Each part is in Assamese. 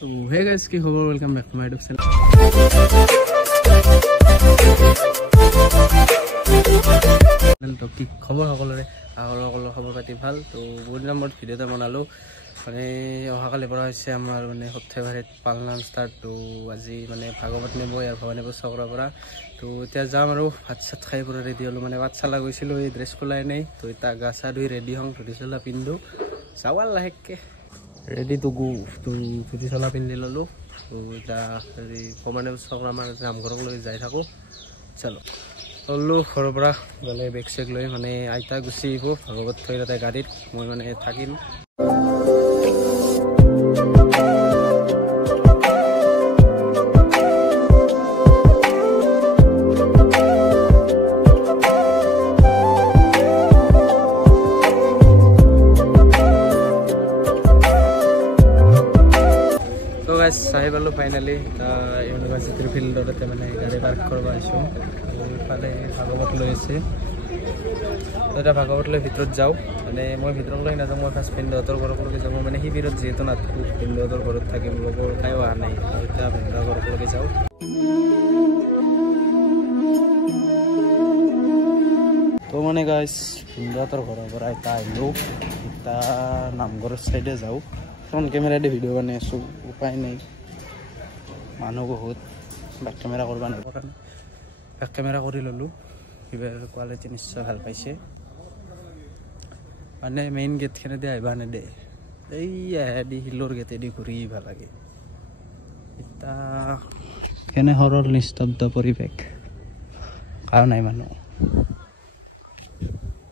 तो हे गाइस की खबर welcome back to my YouTube channel तो की खबर সকলৰে আগৰ খবৰ পাতি ভাল তো বহুত দিনৰ মূৰত ভিডিঅ' এটা বনালো মানে অহাকালি পৰা হৈছে আমাৰ মানে সপ্তাহবাৰীত পালনাম ষ্টাৰ্ট তো আজি মানে ভাগৱত নেব ইয়াৰ ভৱানীপুৰ চক্ৰৰ পৰা তো এতিয়া যাম আৰু ভাত চাত খাই পুৰা ৰেডি হ'লো মানে বাচ্চালা গৈছিলোঁ এই ড্ৰেছ কোলাই নাই তো এতিয়া গা চা ধুই ৰেডি হওঁ ধুতি চলা পিন্ধো চাৱাল লাহেককৈ ৰেডি টু গো তো ধুতি চলা পিন্ধি ল'লোঁ তো এতিয়া হেৰি ভৱানীপুৰ চক্ৰ আমাৰ নামঘৰক লৈ যাই থাকোঁ চলো ওলো ঘৰৰ পৰা গ'লে বেগ চেগ লৈ মানে আইতা গুচি আহিব ভাগৱত থৈ তাতে গাড়ীত মই মানে থাকিম চাই পালোঁ ফাইনেলি ইউনিভাৰ্চিটিৰ ফিল্ডতে মানে গাড়ী পাৰ্ক কৰিব আহিছোঁ ইফালে ভাগৱত লৈ আছে তো এতিয়া ভাগৱত লৈ ভিতৰত যাওঁ মানে মই ভিতৰত লৈ নাযাওঁ মই ফাৰ্ষ্ট পিণ্ডহঁতৰ ঘৰলৈকে যাওঁ মানে শিবিৰত যিহেতু নাথাকোঁ পিণ্ডহঁতৰ ঘৰত থাকিম লগৰ কায়ো অহা নাই এতিয়া পিণ্ডৰ ঘৰলৈকে যাওঁ তো মানে গাইজ পিণ্ডহঁতৰ ঘৰৰ পৰা এতিয়া আহিলোঁ এতিয়া নামঘৰৰ চাইডে যাওঁ ফ্ৰণ্ট কেমেৰা দি ভিডিঅ' বনাই আছোঁ উপায় নাই মানুহ বহুত বেক কেমেৰা কৰিব নোৱাৰিব কাৰণে বেক কেমেৰা কৰি ল'লোঁ এইবাৰ কোৱালিটি নিশ্চয় ভাল পাইছে মানে মেইন গেটখনেদি আহিব নেদে এই আহেদি শিলৰ গেটেদি ঘূৰি ভাল লাগে এতিয়া কেনে সৰল নিস্তব্ধ পৰিৱেশ কাৰণ নাই মানুহ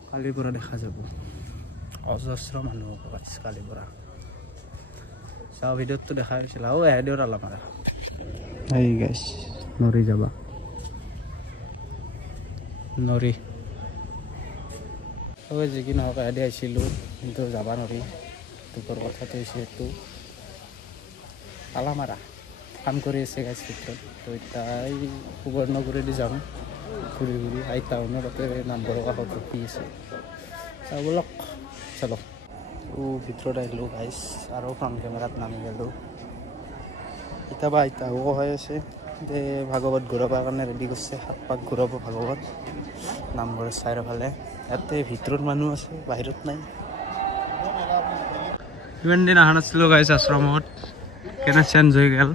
কালিৰ পৰা দেখা যাব অজস্ৰ মানুহ পাইছে কালিৰ পৰা চাওঁ ভিডিঅ'টো দেখা হৈছিল আৰু এহেদিও ৰালা মাৰা এই গাইছ নৰি যাবা নৰি যি কি নহওক এহেদি আহিছিলোঁ কিন্তু যাবা নৰি দুখৰ কথাটো হৈছে সেইটো ৰালা মাৰা কাম কৰি আছে গাইছ ভিতৰত তো এতিয়া এই সুবৰ্ণগুৰিদি যাম ঘূৰি ঘূৰি আইতাউনৰ তাতে নামঘৰৰ কাষত ৰখি আছে চাওঁ ব'লক চলক ভিতৰত আহিলোঁ গাইছ আৰু ফ্ৰণ্ট কেমেৰাত নামি গ'লোঁ ইতাবা আইতাও হৈ আছে যে ভাগৱত ঘূৰাবৰ কাৰণে ৰেডি কৰিছে 7 পাক ঘূৰাব ভাগৱত নামঘৰৰ চাৰিওফালে ইয়াতে ভিতৰত মানুহ আছে বাহিৰত নাই ইমান দিন অহা নাছিলোঁ গাইছ আশ্ৰমত কেনে চেঞ্জ হৈ গ'ল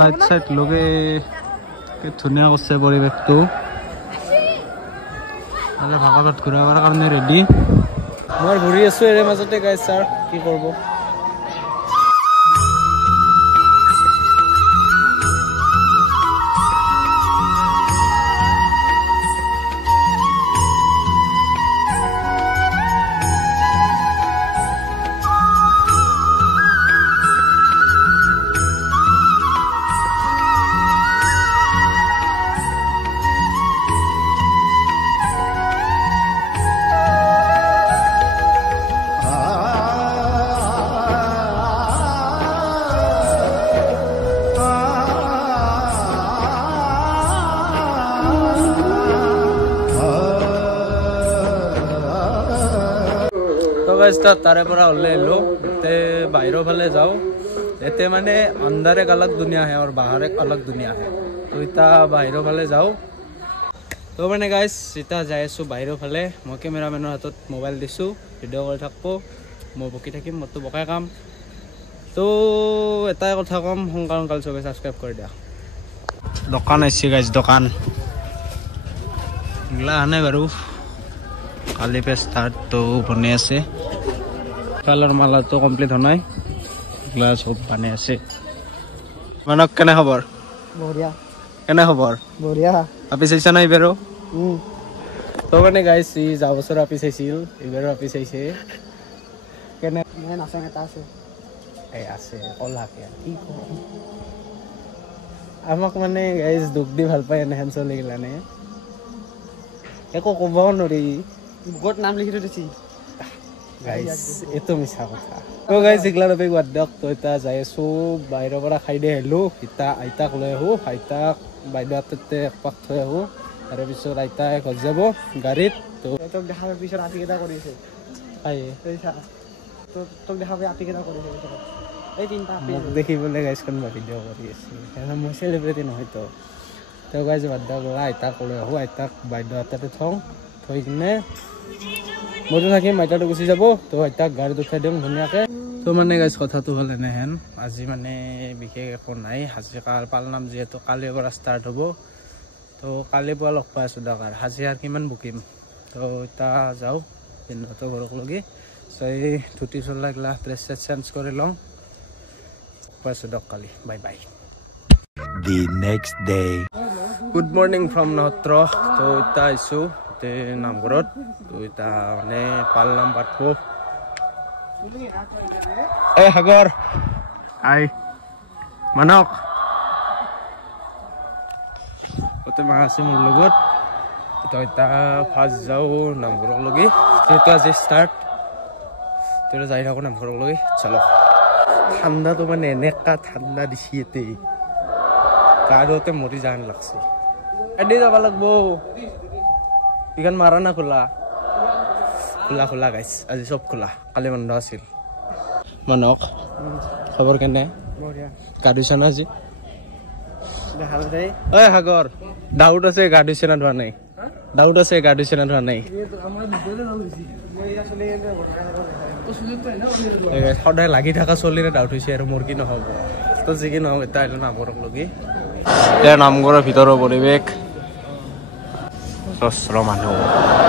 লাইট চাইট লগে ধুনীয়া কৰিছে পৰিৱেশটো ভাগৱত ঘূৰাবৰ কাৰণে ৰেডি মই ঘূৰি আছোঁ এৰে মাজতে গাইছ ছাৰ কি কৰিব তাৰে পৰা ওলাই আহিলোঁ বাহিৰৰ ফালে যাওঁ এতে মানে আন্দাৰ এক अलग দুনিয়া है और बाहर एक अलग दुनिया है তো এতিয়া বাহিৰৰ ফালে যাওঁ তো মানে গাইছ এতিয়া যাই আছোঁ বাহিৰৰ ফালে মই কেমেৰামেনৰ হাতত মোবাইল দিছোঁ ভিডিঅ' কৰি থাকিব মই বকি থাকিম মইতো বকাই কাম তো এটাই কথা কম সোনকাল চবে ছাবস্ক্ৰাইব কৰি দিয়া দোকান আহিছে গাইছ দোকান এইগিলা আনে বাৰু কালি পে ষ্টাৰ্ট তো বনাই আছে কালাৰ মালাটো কমপ্লিট হোৱা নাই গ্লাছ সব বনাই আছে মানক কেনে খবৰ বঢ়িয়া কেনে খবৰ বঢ়িয়া আপি চাইছা নাই বেৰো তো মানে গাইছ ই যা বছৰ আপি চাইছিল এবাৰ আপি চাইছে কেনে মই নাচাং এটা আছে এই আছে কলাকে কি কম আমাক মানে গাইজ দুখ দি ভাল পায় এনেহেন চলি গিলানে একো ক'বও নোৱাৰি গোট নাম লিখি দিছি গাইজ এইটো মিছা কথা তো গাইজ এইগিলা ৰবি বাদ দিয়ক তো এতিয়া যাই আছোঁ বাহিৰৰ পৰা খাই দি আহিলোঁ ইতা আইতাক লৈ আহোঁ আইতাক বাইদেউহঁততে একপাক থৈ আহোঁ তাৰপিছত আইতাই ঘৰ যাব গাড়ীত তো তোক দেখা পাই পিছত আপিকেইটা কৰিছে খাই তোক দেখা পাই আপিকেইটা কৰিছে পিছত এই তিনিটা আপি মোক দেখিবলৈ গাইজ কোনোবা ভিডিঅ' কৰি আছে সেইকাৰণে মই চেলিব্ৰিটি নহয়তো তো গাইজ বাদ দিয়ক আইতাক লৈ আহোঁ আইতাক বাইদেউহঁততে থৈ কিনে মইতো থাকিম আইতাটো গুচি যাব তো আইতাক গাড়ীত উঠাই দিম ধুনীয়াকৈ তো মানে গাইজ কথাটো হ'ল এনেহেন আজি মানে বিশেষ একো নাই আজি পালনাম যিহেতু কালিৰ পৰা ষ্টাৰ্ট হ'ব তো কালিৰ পৰা লগ পাই আছোঁ দাকাৰ আজি আৰু কিমান বুকিম তো এতিয়া যাওঁ পিন্ধতো ঘৰক লগি এই ধুতি চোলা গিলা ড্ৰেছ চেছ চেঞ্জ কৰি লওঁ পাই আছোঁ দিয়ক কালি bye bye The next day. Good morning from নত্ৰ তো এতিয়া আহিছোঁ নামঘৰত তো এতিয়া মানে পালনাম পাতব এই সাগৰ আই মানক গোটেই মাহ আছে মোৰ লগত তো এতিয়া ফাৰ্ষ্ট যাওঁ নামঘৰক লগি যিহেতু আজি ষ্টাৰ্ট তো যাই থাকোঁ নামঘৰক লগি চলো ঠাণ্ডাটো মানে এনেকা ঠাণ্ডা দিছে ইয়াতে গাড়ীতে মৰি যান লাগছে এদি যাব লাগব ইখান মাৰা না খোলা খোলা খোলা গাইছ আজি চব খোলা কালি বন্ধ আছিল মানক খবৰ কেনে বঢ়িয়া গা ধুইছা না আজি দেখা যায় ঐ সাগৰ ডাউট আছে গা ধুইছে না ধোৱা নাই ডাউট আছে গা ধুইছে না ধোৱা নাই সদায় লাগি থকা চলিৰে ডাউট হৈছে আৰু মোৰ কি নহ'ব তো যি কি নহওক এতিয়া আহিলোঁ নামঘৰক লগি এতিয়া নামঘৰৰ ভিতৰৰ পৰিৱেশ সহস্ৰ মানুহ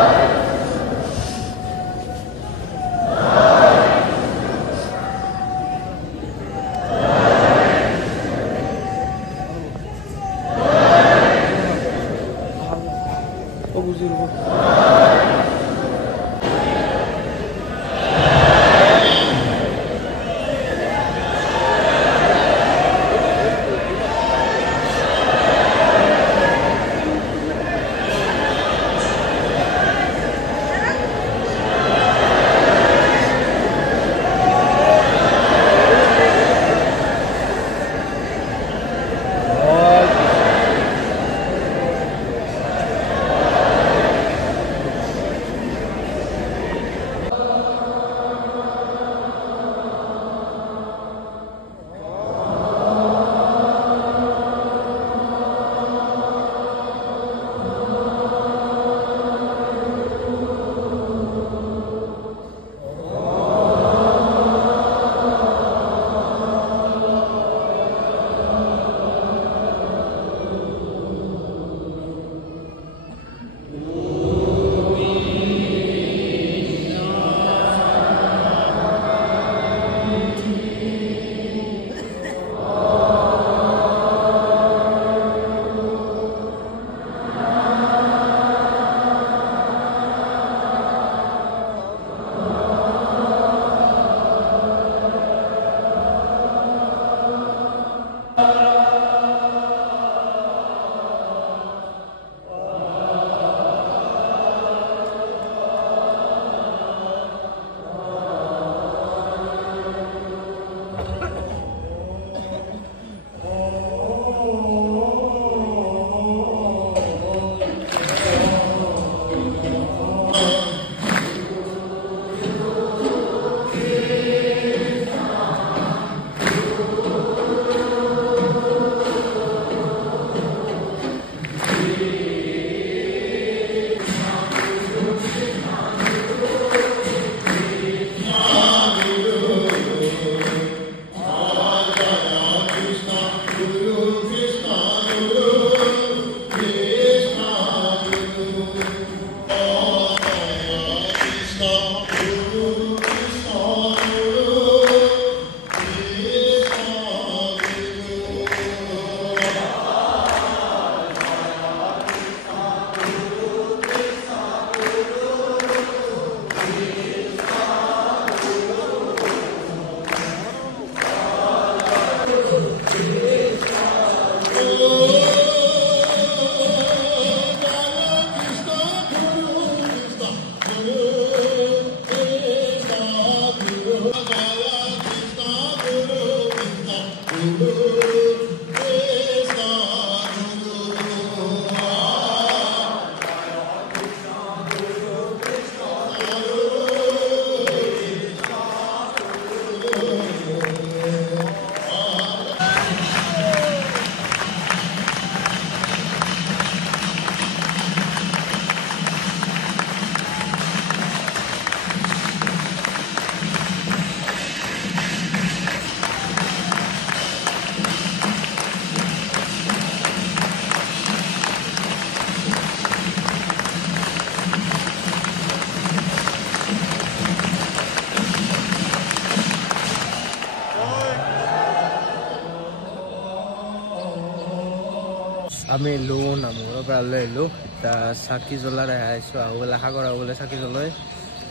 আমি এলো নামঘৰৰ পৰা আহিলোঁ এতিয়া চাকি জ্বলাই আহিছোঁ আহোবলৈ সাগৰ আহোবলৈ চাকি জ্বলাই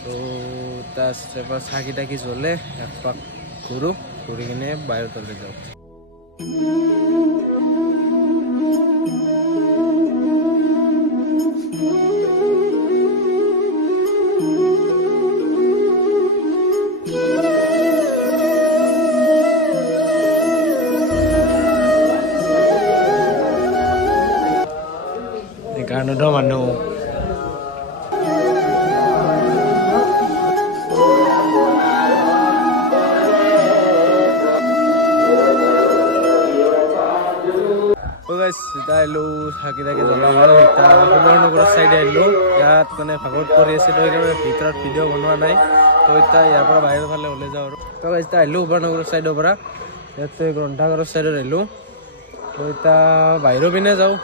তো তাৰপৰা চাকি তাকি জ্বলে একপাক ঘূৰোঁ ঘূৰি কিনে বাহিৰত ওলাই যাওঁ সেইকাৰণেতো মানুহ এতিয়া আহিলোঁ চাকি তাকি জ্বলাম আৰু এতিয়া সুবৰ্ণপুৰৰ চাইডে আহিলোঁ ইয়াত মানে ভাগত কৰি আছে তো ভিতৰত ভিডিঅ' বনোৱা নাই তো এতিয়া ইয়াৰ পৰা বাহিৰৰ ফালে ওলাই যাওঁ আৰু তো এতিয়া আহিলোঁ সুবৰ্ণপুৰৰ চাইডৰ পৰা ইয়াতে গ্ৰন্থাগাৰৰ চাইডত আহিলোঁ তো এতিয়া বাহিৰৰ পিনে যাওঁ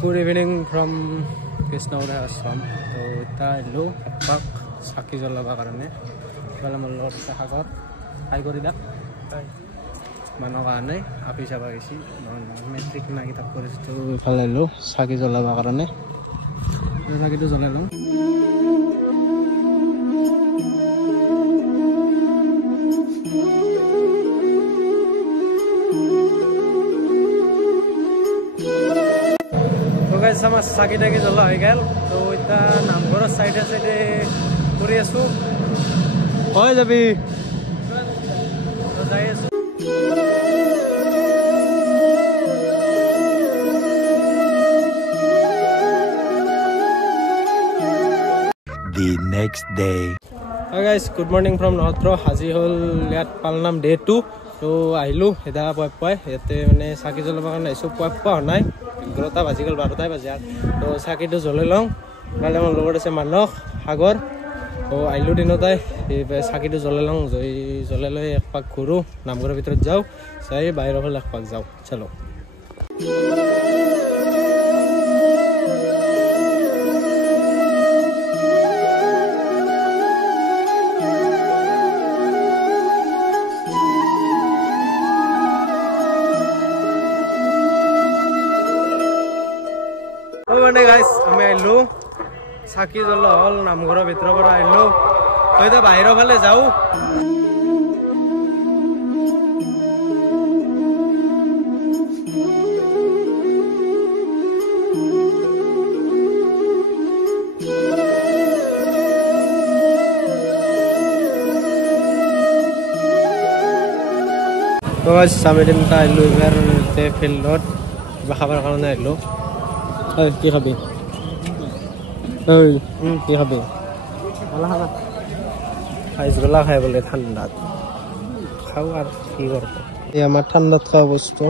Good evening from Krishnaura Assam. So ita hello epak saki jalaba karone. Kala molor sa Sagar. Hi gorida. Hi. Mano kanai api saba gesi. Metric na kita koristo ifale hello saki jalaba karone. Saki to jalalo. sama saki daki jala hai gal to ita namghor side kori asu hoy jabi to jai asu The next day. Hi guys, good morning from Northro. Haji hol yat Palnam day 2 to ahilu eda poi ete mane saki jalaba karone aisu poi nai 11টা বাজি গ'ল 12টাই বাজে তো চাকিটো জ্বলাই লওঁ কালি মোৰ লগত আছে মানস সাগৰ তো আহিলোঁ দিনতে এই চাকিটো জ্বলাই লওঁ জ্বলাই লৈ একপাক ঘূৰোঁ নামঘৰৰ ভিতৰত যাওঁ চাই বাহিৰৰ ফালে একপাক যাওঁ চলো guys আমি আইলো চাকি জ্বলা হল নামঘৰৰ ভিতৰৰ পৰা আইলো তইতা বাহিৰৰ ফালে যাও তো আমি দিনটা আইলো এবাৰ ফিল্ডত কিবা খাবৰ কাৰণে আইলো কি খাবি কি খাবি গলা খাই বলে ঠাণ্ডাত খাও আর কি করব এই আমার ঠান্ডাত খাওয়া বস্তু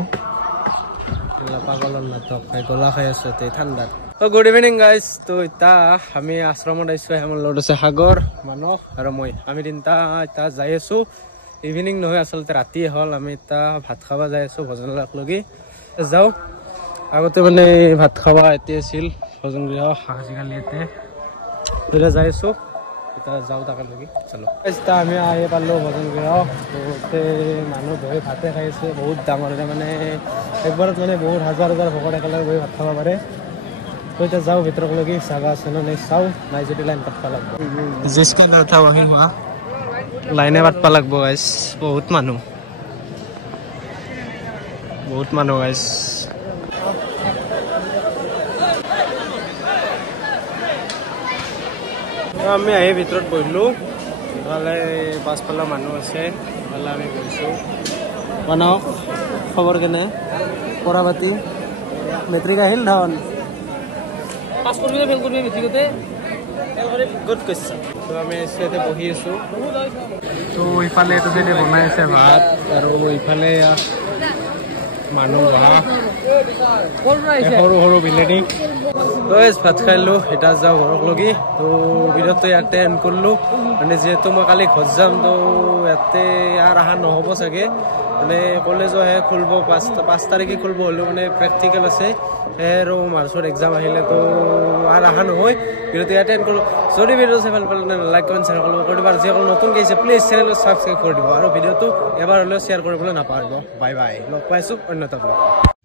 পাগলের নাটক খাই গলা খাই আছে ঠাণ্ডাত তো গুড ইভিনিং গাইজ তো ইতা আমি আশ্রমত আইছো আমার লগত আছে সাগৰ মানস আৰু মই আমি তিনটা ইতা যাই আছো ইভিনিং নহয় আসলতে ৰাতি হল আমি ইতা ভাত খাবা যাই আছো ভোজনালয়ক লগি যাও আগতে মানে ভাত খাওয়া এতে আছিল ভোজন গৃহ আজিকালি এতে দুটা যাই আছো এটা যাও তাকে লাগি চলো এতিয়া আমি আহি পালো ভোজন গৃহ তো মানুহ বহি ভাতে খাইছে বহুত ডাঙৰ মানে একবাৰত মানে বহুত হাজাৰ ভকত একেলগে বহি ভাত খাব পাৰে তো এতিয়া যাওঁ ভিতৰক লাগি জাগা আছে নে নাই চাওঁ নাই যদি লাইন পাতবা লাগব জিসকে কথা আমি হোৱা লাইনে পাতবা লাগব গাইছ বহুত মানুহ গাইছ আমি আহি ভিতৰত বহিলোঁ ইফালে পাছফালে মানুহ আছে ইফালে আমি বহিছোঁ মানস খবৰ কেনে পঢ়া পাতি মেট্ৰিক আহিল ধন পাছ কৰিবি ফেল কৰিবি মেট্ৰিকতে গুড কুৱেশ্যন তো আমি ইয়াতে বহি আছোঁ তো ইফালে এইটো চাইডে বনাই আছে ভাত আৰু ইফালে মানুহ বহা সৰু সৰু বিলানী ভাত খাইলোঁ এতিয়া যাওঁ ঘৰক লগি তো ভিডিঅ'টো ইয়াতে এণ্ড কৰিলোঁ মানে যিহেতু মই কালি ঘৰ যাম তো ইয়াতে আৰু অহা নহ'ব চাগে মানে কলেজহে খুলিব 5 তাৰিখে খুলিব হ'লেও মানে প্ৰেক্টিকেল আছে আৰু মাৰ্চৰ এক্সাম আহিলে তো আৰু অহা নহয় ভিডিঅ'টো ইয়াতে এণ্ড কৰিলোঁ যদি ভিডিঅ' চাই ভাল পালে লাইক কমেণ্ট শ্বেয়াৰ কৰিব আৰু যিসকল নতুনকৈ আহিছে প্লিজ চেনেলটো ছাবস্ক্ৰাইব কৰি দিব আৰু ভিডিঅ'টো এবাৰ হ'লেও শ্বেয়াৰ কৰিবলৈ নাপাহৰিব বাই বাই লগ পাইছোঁ অন্য এটা ব্লগ